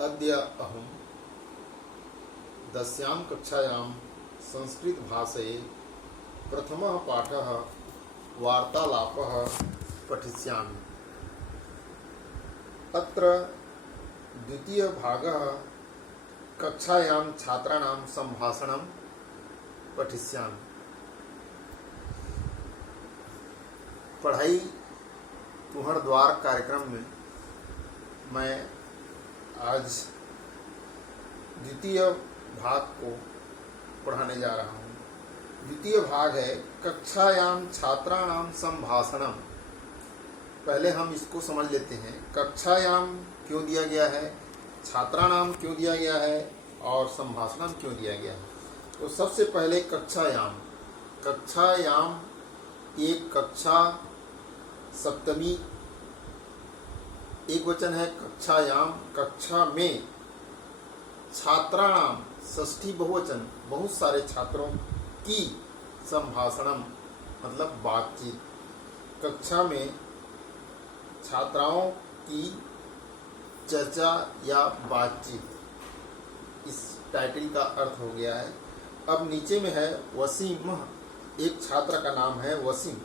अद्य अहं 10ां कक्षायां संस्कृतभाषये प्रथमः पाठः वार्तालापः पठिष्यामि। अत्र द्वितीयभागः कक्षायां छात्राणां सम्भाषणं पठिष्यामि। पढ़ाई तुहर द्वार कार्यक्रम में मैं आज द्वितीय भाग को पढ़ाने जा रहा हूँ। द्वितीय भाग है कक्षायां छात्राणां संभाषणम। पहले हम इसको समझ लेते हैं, कक्षायां क्यों दिया गया है, छात्राणां क्यों दिया गया है और संभाषणम क्यों दिया गया है। तो सबसे पहले कक्षायां एक कक्षा, सप्तमी एक वचन है कक्षायां, कक्षा में, छात्राणाम षष्ठी बहुवचन, बहुत सारे छात्रों की, संभाषणम मतलब बातचीत। कक्षा में छात्राओं की चर्चा या बातचीत, इस टाइटल का अर्थ हो गया है। अब नीचे में है वसीम, एक छात्र का नाम है वसीम।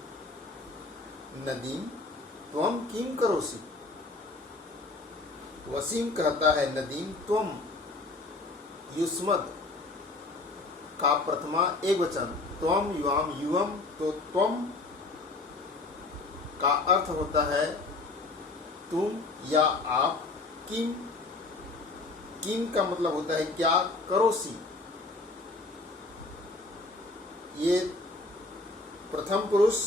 नदीम त्वम किम करोसि। वसीम कहता है नदीम त्वम, युष्मद का प्रथमा एक वचन, त्वम युवाम युवम, तो त्वम का अर्थ होता है तुम या आप। किम, किम का मतलब होता है क्या, करोसी। ये प्रथम पुरुष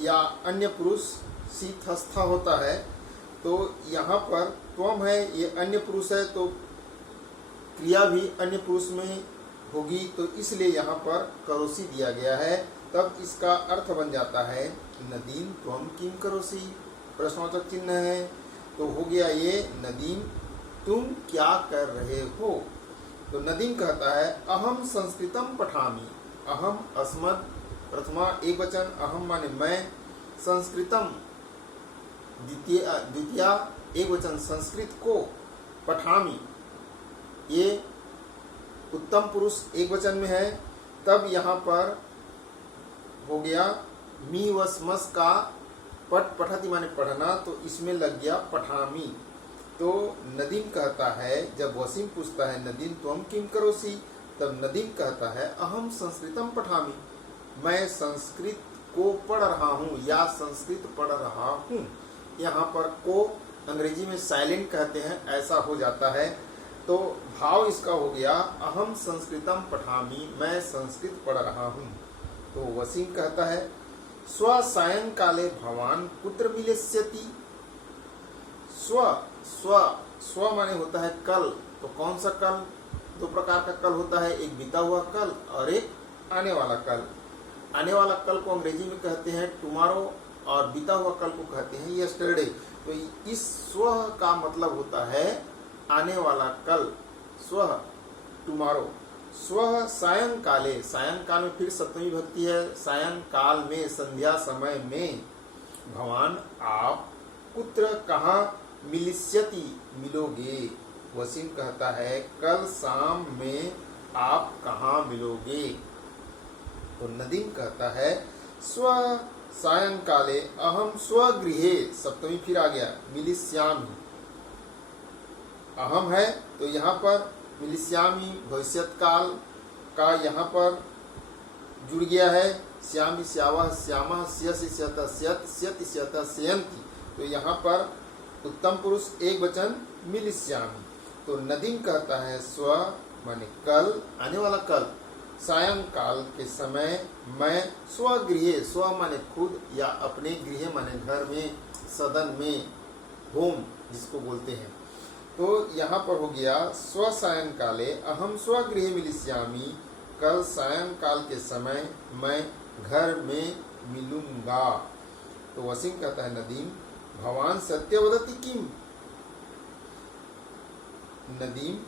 या अन्य पुरुष शीतस्था होता है, तो यहाँ पर त्वम है, ये अन्य पुरुष है, तो क्रिया भी अन्य पुरुष में होगी, तो इसलिए यहाँ पर करोसी दिया गया है। तब इसका अर्थ बन जाता है नदीम त्वम किम करोसी, प्रश्नवाचक चिन्ह है, तो हो गया ये नदीम तुम क्या कर रहे हो। तो नदीम कहता है अहम संस्कृतम पठामि। अहम अस्मद प्रथमा एक वचन, अहम माने मैं, संस्कृतम द्वितीया एक वचन, संस्कृत को, पठामि ये उत्तम पुरुष एक वचन में है। तब यहाँ पर हो गया मी वस मस का पठ, पठति माने पढ़ना, तो इसमें लग गया पठामी। तो नदीम कहता है, जब वसीम पूछता है नदीम त्वम किम करोसी, तब नदीम कहता है अहम संस्कृतम पठामी, मैं संस्कृत को पढ़ रहा हूँ या संस्कृत पढ़ रहा हूँ। यहाँ पर को अंग्रेजी में साइलेंट कहते हैं, ऐसा हो जाता है। तो भाव इसका हो गया अहम संस्कृतम पठामि, मैं संस्कृत पढ़ रहा हूँ। तो वसीम कहता है स्व सायंकाले भवान कुत्र मिलिष्यति। स्व स्व स्व माने होता है कल, तो कौन सा कल, दो प्रकार का कल होता है, एक बीता हुआ कल और एक आने वाला कल। आने वाला कल को अंग्रेजी में कहते हैं टुमारो और बीता हुआ कल को कहते हैं यस्टरडे। तो इस स्व का मतलब होता है आने वाला कल, स्व टुमारो। स्व सायंकाले, सायंकाल में फिर सप्तमी विभक्ति है, सायंकाल में, संध्या समय में, भवान आप, कुत्र कहाँ, मिलिष्यति मिलोगे। वसीम कहता है कल शाम में आप कहाँ मिलोगे। तो नदीम कहता है स्व सायंकाले अहम स्वगृहे, सप्तमी फिर आ गया, मिलिष्यामि। अहम है तो यहाँ पर मिलिष्यामि भविष्यत काल का यहाँ पर जुड़ गया है, श्यामि श्यावः श्यामः, स्यसि स्यतः स्यत्, स्यति स्यतः स्यन्ति। तो यहाँ पर उत्तम पुरुष एक वचन मिलिष्यामि। तो नदीम कहता है स्व माने कल, आने वाला कल, सायंकाल के समय मैं स्वगृहे, स्व माने खुद या अपने, गृह माने घर में, सदन में, होम जिसको बोलते हैं। तो यहाँ पर हो गया स्व सायंकाले अहम स्वगृहे मिलिष्यामि, कल सायंकाल के समय मैं घर में मिलूंगा। तो वसीम कहता है नदीम भवान सत्य वदति किम। नदीम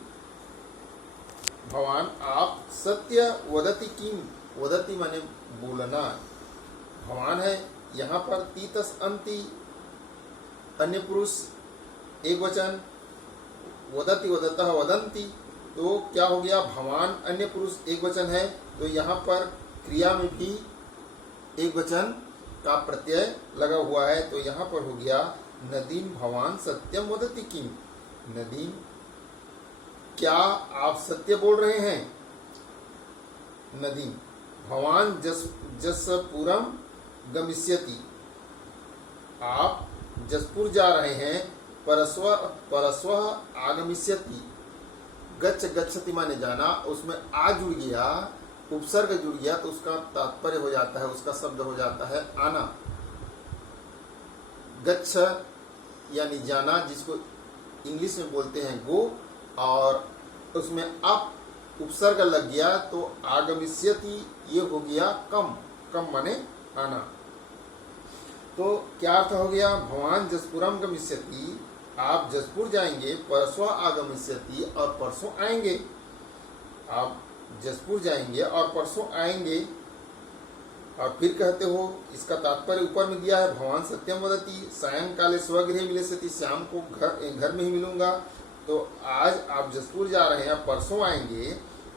भवान आप सत्य वदति किम, वदति माने बोलना, भवान है यहाँ पर तीतस अंति, अन्य पुरुष एक वचन, वदति वदतः वदन्ति, तो क्या हो गया, भवान अन्य पुरुष एक वचन है, तो यहाँ पर क्रिया में भी एक वचन का प्रत्यय लगा हुआ है, तो यहाँ पर हो गया नदीम भवान सत्यम वदति किम। नदीम, क्या आप सत्य बोल रहे हैं। नदीम भवान जसपुरम गमिष्यति, आप जसपुर जा रहे हैं। परस्व आगमिष्यति, गच्छ गच्छति माने जाना, उसमें आ जुड़ गया, उपसर्ग जुड़ गया, तो उसका तात्पर्य हो जाता है, उसका शब्द हो जाता है आना। गच्छ यानी जाना, जिसको इंग्लिश में बोलते हैं गो, और उसमें अप उपसर्ग लग गया तो आगमिष्यति ये हो गया कम, कम माने आना। तो क्या अर्थ हो गया, भवान जसपुरम गमिष्यति, आप जसपुर जाएंगे। परसों आगमिष्यति, और परसों आएंगे। आप जसपुर जाएंगे और परसों आएंगे। और फिर कहते हो, इसका तात्पर्य ऊपर में दिया है, भगवान सत्यम वदति सायंकाले स्वगृहे मिलिष्यति, शाम को घर में ही मिलूंगा। तो आज आप जसपुर जा रहे हैं, परसों आएंगे।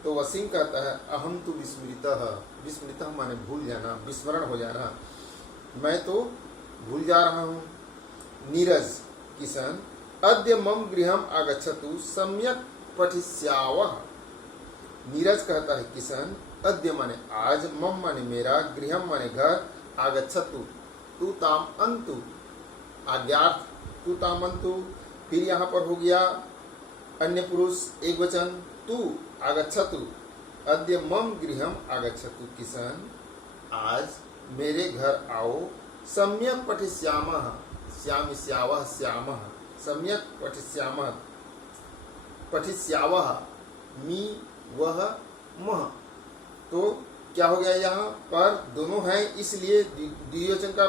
तो वसीम कहता है अहम तो विस्मृतः, विस्मृतः माने भूल जाना, विस्मरण हो जाना, मैं तो भूल जा रहा हूँ। नीरज किशन अद्य मम गृहम आगच्छतु सम्यक पठिष्यावः। नीरज कहता है किशन, अद्य माने आज, मम माने मेरा, गृहम माने घर, आगच्छतु तू ताम अंतु आज्ञार्थ, तू ताम अंतु। फिर यहाँ पर हो गया अन्य पुरुष एक वचन, तू आगच्छतु, अद्य मम गृहम आगच्छतु किशन, आज मेरे घर आओ। सम्यक पठिष्यामः, श्यामिष्यावः श्यामः, सम्यक पठिष्यामः, पठिष्यावः, मी वह मह। तो क्या हो गया, यहाँ पर दोनों हैं इसलिए द्विवचन का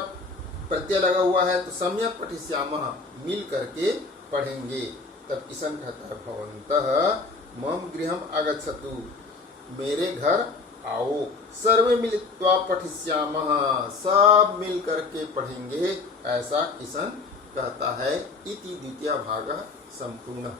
प्रत्यय लगा हुआ है, तो सम्यक पठिष्यामः मिल करके पढ़ेंगे। तब किशन कहता है भवन्तः मम गृहम आगच्छतु, मेरे घर आओ। सर्वे मिलित्वा पठिष्यामः, सब मिल करके पढ़ेंगे, ऐसा किशन कहता है। इति द्वितीय भाग संपूर्ण।